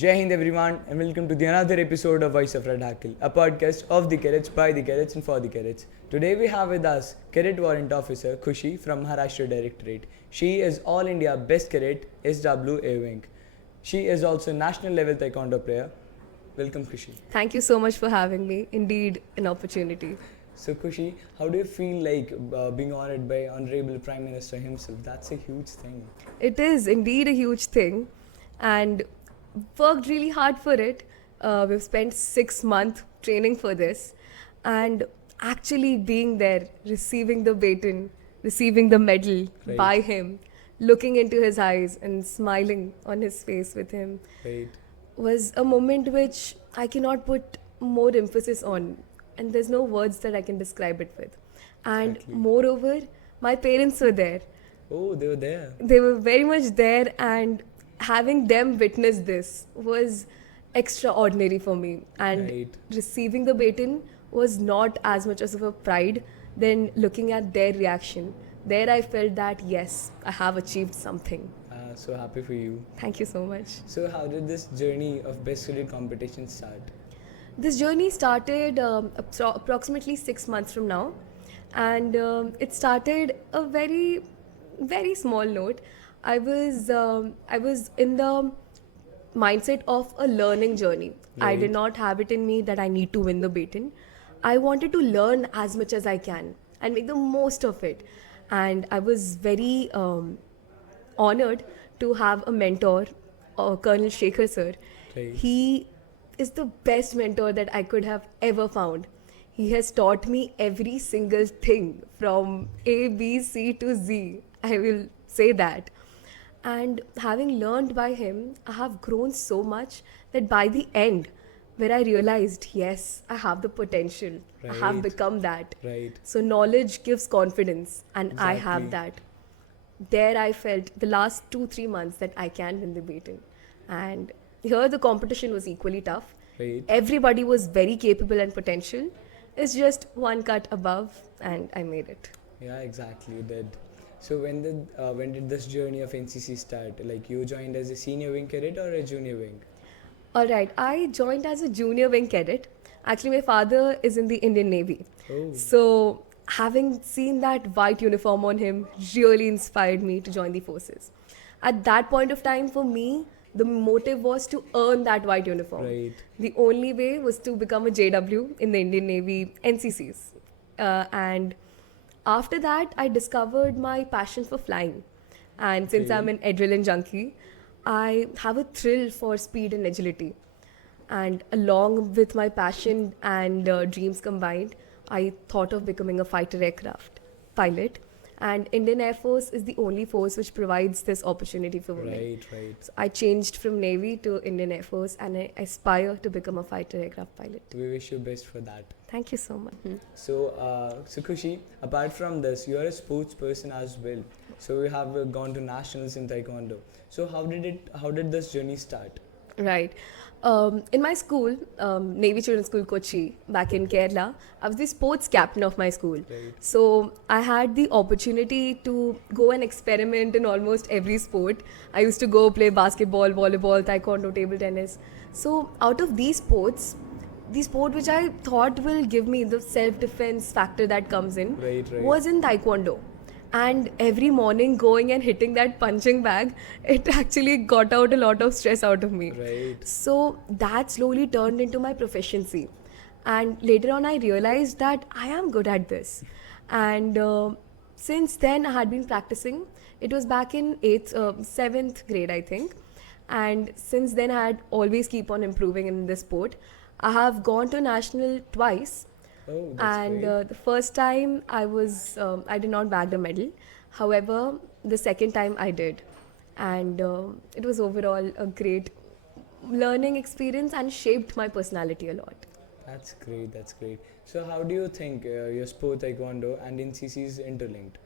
Jai Hind everyone and welcome to the another episode of Voice of Red Hackle, a podcast of the cadets, by the cadets and for the cadets. Today we have with us Cadet Warrant Officer Khushi from Maharashtra Directorate. She is All India Best Cadet CWO Wing. She is also national level taekwondo player. Welcome Khushi. Thank you so much for having me. Indeed, an opportunity. So Khushi, how do you feel like being honored by Honorable Prime Minister himself? That's a huge thing. It is indeed a huge thing, and worked really hard for it. We've spent 6 months training for this, and actually being there, receiving the baton, receiving the medal by him, looking into his eyes and smiling on his face with him was a moment which I cannot put more emphasis on, and there's no words that I can describe it with. And moreover, my parents were there. Oh, they were there. They were very much there, and having them witness this was extraordinary for me. And receiving the baton was not as much as of a pride than looking at their reaction. There I felt that yes, I have achieved something. So happy for you. Thank you so much. So how did this journey of Best Cadet competition start? This journey started approximately 6 months from now, and it started a very, very small note. I was in the mindset of a learning journey. I did not have it in me that I need to win the baton. I wanted to learn as much as I can and make the most of it. And I was very honored to have a mentor, Colonel Shekhar sir. He is the best mentor that I could have ever found. He has taught me every single thing from A, B, C to Z. I will say that. And having learned by him, I have grown so much that by the end, where I realized, yes, I have the potential. I have become that. So knowledge gives confidence, and I have that. There I felt the last 2-3 months that I can win the baton. And here the competition was equally tough. Everybody was very capable and potential. It's just one cut above, and I made it. Yeah, exactly, you did. So when did this journey of NCC start? Like you joined as a senior wing cadet or a junior wing? All right, I joined as a junior wing cadet. Actually, my father is in the Indian Navy. So having seen that white uniform on him really inspired me to join the forces. At that point of time, for me, the motive was to earn that white uniform. The only way was to become a JW in the Indian Navy NCCs. And after that, I discovered my passion for flying. And since I'm an adrenaline junkie, I have a thrill for speed and agility. And along with my passion and dreams combined, I thought of becoming a fighter aircraft pilot. And Indian Air Force is the only force which provides this opportunity for women. So I changed from Navy to Indian Air Force, and I aspire to become a fighter aircraft pilot. We wish you best for that. Thank you so much. So Khushi, apart from this, you are a sports person as well. So you have gone to nationals in taekwondo. So how did this journey start? Right. In my school, Navy Children's School Kochi, back in Kerala, I was the sports captain of my school. So I had the opportunity to go and experiment in almost every sport. I used to go play basketball, volleyball, taekwondo, table tennis. So out of these sports, the sport which I thought will give me the self-defense factor that comes in was in taekwondo. And every morning going and hitting that punching bag, it actually got out a lot of stress out of me. So that slowly turned into my proficiency. And later on I realized that I am good at this. And since then I had been practicing. It was back in 7th grade, I think. And since then I had always keep on improving in this sport. I have gone to national twice. And the first time I did not bag the medal. However, the second time I did. And it was overall a great learning experience and shaped my personality a lot. That's great. So how do you think your sport taekwondo and NCC is interlinked?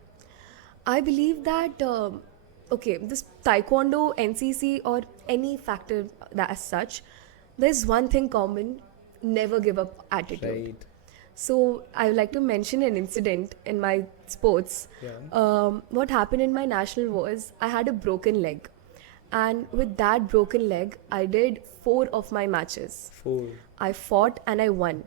I believe that, this taekwondo, NCC or any factor as such, there's one thing common, never give up attitude. So I would like to mention an incident in my sports. What happened in my national was I had a broken leg, And with that broken leg, I did 4 of my matches. 4. I fought and I won.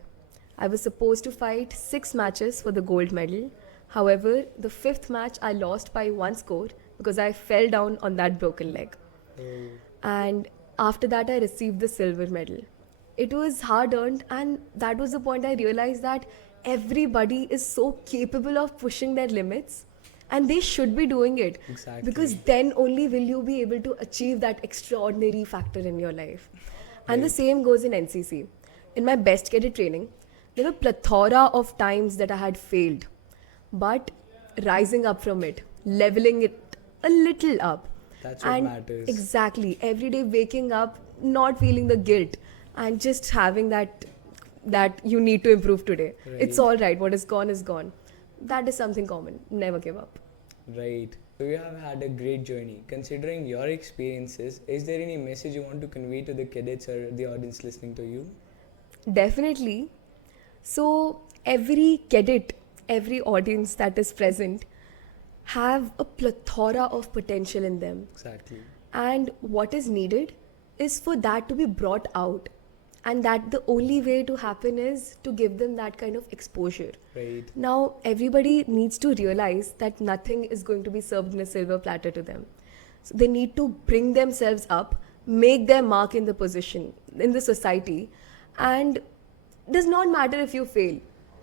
I was supposed to fight 6 matches for the gold medal. However, the 5th match I lost by 1 score because I fell down on that broken leg. Oh. And after that, I received the silver medal. It was hard earned, and that was the point I realized that everybody is so capable of pushing their limits, and they should be doing it. Exactly. Because then only will you be able to achieve that extraordinary factor in your life. And the same goes in NCC. In my best cadet training, there were plethora of times that I had failed, but rising up from it, leveling it a little up. That's what And matters. exactly, every day waking up, not feeling the guilt, and just having that you need to improve today. Right. It's all right. What is gone is gone. That is something common. Never give up. Right. So you have had a great journey. Considering your experiences, is there any message you want to convey to the cadets or the audience listening to you? Definitely. So every cadet, every audience that is present have a plethora of potential in them. Exactly. And what is needed is for that to be brought out. And that the only way to happen is to give them that kind of exposure. Right. Now, everybody needs to realize that nothing is going to be served in a silver platter to them. So they need to bring themselves up, make their mark in the position, in the society, and does not matter if you fail.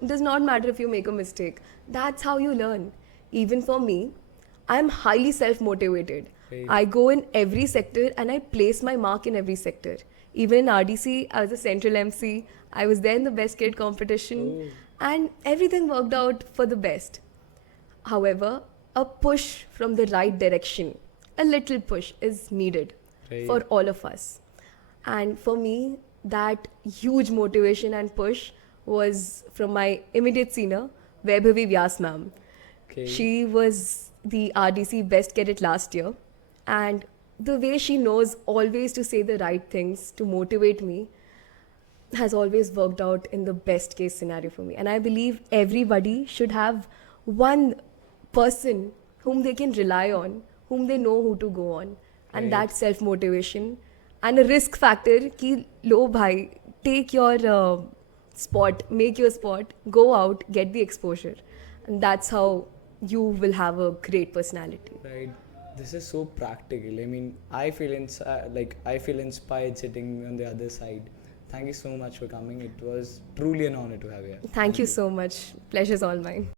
Does not matter if you make a mistake. That's how you learn. Even for me, I'm highly self-motivated. Right. I go in every sector and I place my mark in every sector. Even in RDC, I was a central MC. I was there in the best kid competition, and everything worked out for the best. However, a push from the right direction, a little push is needed Right. for all of us. And for me, that huge motivation and push was from my immediate senior, Vaibhavi Vyas ma'am. Okay. She was the RDC best cadet last year, and the way she knows always to say the right things to motivate me has always worked out in the best case scenario for me. And I believe everybody should have one person whom they can rely on, whom they know who to go on. And Right. that self-motivation and a risk factor ki lo bhai, take your spot, make your spot, go out, get the exposure. And that's how you will have a great personality. Right. This is so practical. I mean, I feel inspired sitting on the other side. Thank you so much for coming. It was truly an honor to have you. Thank you so much. Pleasure's all mine.